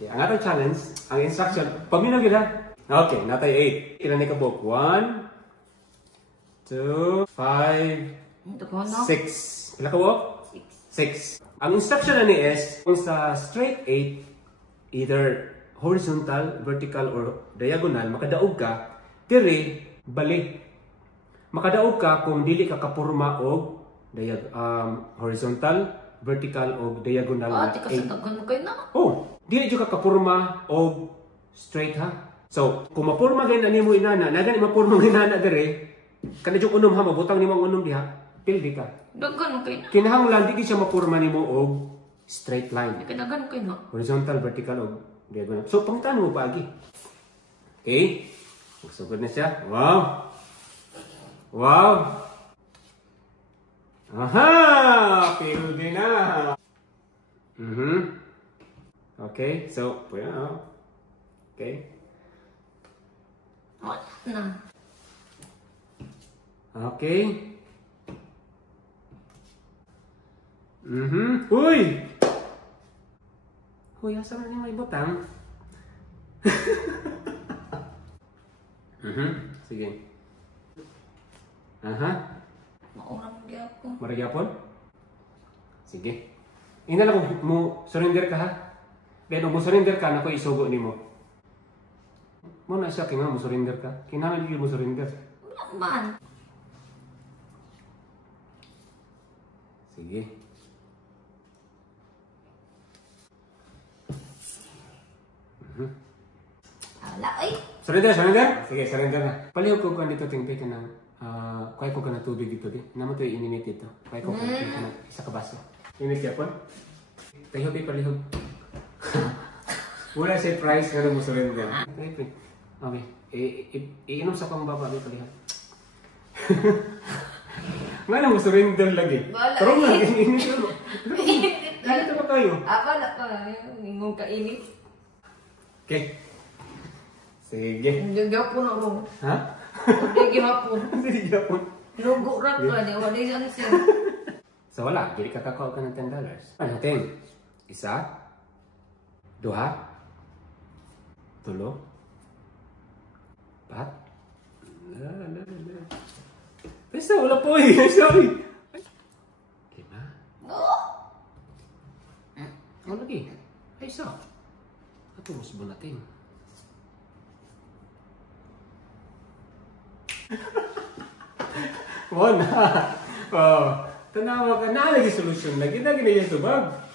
Okay, ang atong challenge, ang instruction, paminaw gid ha. Okay, natay 8. Ilan ni kabuk? 1, 2, 5, 6. Pila kabuk? 6. Ang instruction na ni is, kung sa straight 8, either horizontal, vertical, or diagonal, makadaog ka, diri, balik. Makadaog ka kung dili ka kapurma og horizontal, vertical, o diagonal na 8. Ati kasi tagan mo kayo na. Oh, dili ka kapurma og straight ha. So, kung mapurma gayon ani mo inana, nagan mapurma ng inana dere, kana jud unom ha, mabutang nimo ang unom diha, pildi ka. Dagan mo kayo na. Kinahanglan di siya mapurma nimo og straight line. Dagan mo kayo na. Horizontal, vertical, o diagonal. So, pangitan mo pagi. Okay? Magsugod na siya. Wow! Wow! Aha! Pildi na! Okay, so, yeah. Okay. Wala na. Okay. Uy! Uy, asa na niyo may butang? Sige. Aha. Maurang gyapon. Maragyapon? Sige. Ina lang mo surrender ka ha. Pero mo surrender ka na ko isugo nimo. Mo na siya kinga mo surrender ka. Kinahanglan gyud mo surrender. Wala man. Sige. Wala ay. Surrender, surrender. Sige, surrender na. Palihog ko dito tingpay ka na. Kuhay ko ka na tubig dito di. Naman ito ininit dito. Kuhay ko ka na isa ka baso. Init ka po? Palihog ay palihog. Wala siya price nga na mo surrender. Okay. Iinom sa pang baba may palihog. Nga na mo surrender lagi. Pero nga, init mo. Init pa kayo. Apa na pa. Ingong kainit. Okay. Sige. Hindi gyapon ako. Ha? Hindi gyapon. Hindi gyapon. Lugo rak ka di. Wala yan siya. So wala, dili ka kakaw ka ng $10. Ano natin? Isa, duha, tulo, pat. Basta wala po eh. Sorry. Lima. Ano lagi? Ay isa. Ito mas bunating. Wala. Oh, tanawa ka na lagi solusyon lagi na ganyan tubag.